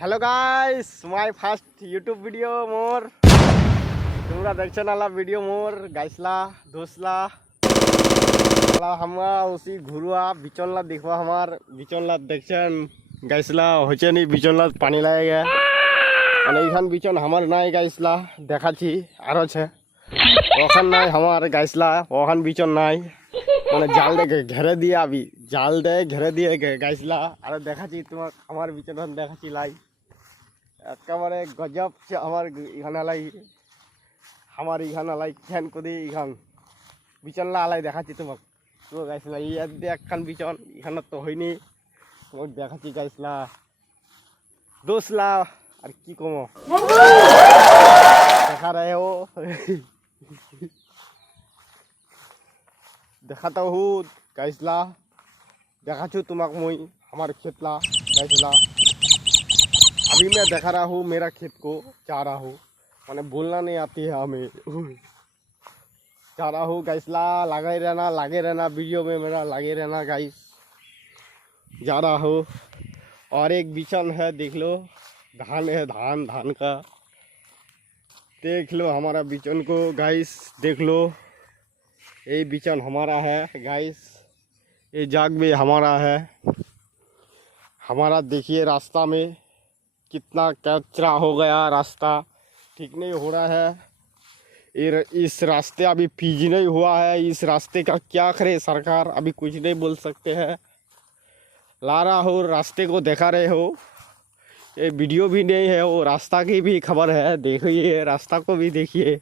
hello guys my first YouTube video मोर তোমরা দেখছো না ভিডিও মোর গাইসলা দোসলা আমরা ওসি ঘুরুয়া বিচনলা দেখবা আমার বিচনলা দেখছেন গাইসলা হচ্ছে নি বিচনলা পানি লাগে গে মানে এইখান বিচন আমার নাই গাইসলা দেখাচ্ছি আর আছে ওখান নাই আমার গাইসলা ওখান বিচন নাই মানে জাল দে ঘেরে দিয়ে আবি জাল দে ঘেরে দিয়ে গাইসলা আর দেখাচ্ছি তোমার আমার বিচন দেখাচ্ছি লাই একেবারে গজব আমার এখানে আলাই আমার এখানে আলাই ফ্যান করে এখান বিচনলা আলাই দেখাচ্ছি তোমাক তো গাইছিলা ইয়ার দিয়ে একখান বিচন এখানে তো হয়নি তোমাক দেখাচ্ছি গাইছিলা দোসলা আর কি কম দেখা রে ও দেখাতা হু গাইছিলা দেখাচ্ছু তোমাক মই আমার খেতলা গাইছিলা अभी मैं देखा रहा हूँ मेरा खेत को जा रहा हूँ मैंने बोलना नहीं आती है हमें जा रहा हूँ गाइसला लगे रहना वीडियो में मेरा लगे रहना गाइस जा रहा हूँ और एक बिचन है देख लो धान है धान का देख लो हमारा बिचन को गाइस देख लो ये बिचन हमारा है गाइस ये जाग भी हमारा है हमारा देखिए रास्ता में कितना कचरा हो गया रास्ता ठीक नहीं हो रहा है इस रास्ते अभी पीजी नहीं हुआ है इस रास्ते का क्या करे सरकार अभी कुछ नहीं बोल सकते हैं ला रहा हो रास्ते को देखा रहे हो ये वीडियो भी नहीं है वो रास्ता की भी खबर है देखिए रास्ता को भी देखिए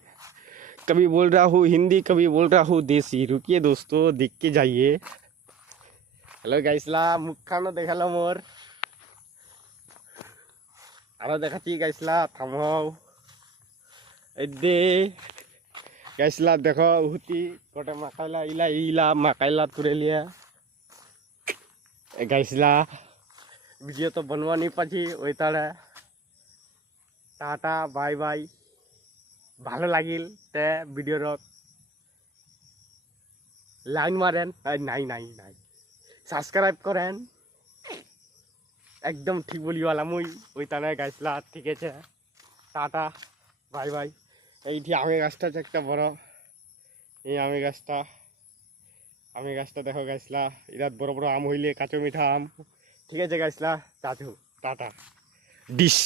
कभी बोल रहा हूँ हिंदी कभी बोल रहा हूँ देसी रुकिए दोस्तों देख के जाइए हेलो गाइसला मुखानो देखा लो मोर आरो देखाচ্ছি গাইসলা থামাও এদে গাইসলা দেখো উহতি কোটে মাকাইলা ইলা মাকাইলা তুলে লিয়া গাইসলা ভিডিও তো बनवा नहीं পাচ্ছি ওই তাড়ে টাটা বাই বাই ভালো লাগিল তে ভিডিওর লাইন মারেন নাই সাবস্ক্রাইব করেন एकदम ठीक बोली वाला मुई ওই তানে গাইসলা ঠিক আছে টাটা বাই বাই এইটি আমি গাছটা একটা বড় এই আমি গাছটা দেখো গাইসলা ইরাত বড় বড় আম হইলে কাঁচা মিঠা আম ঠিক আছে গাইসলা টাটা ডিশ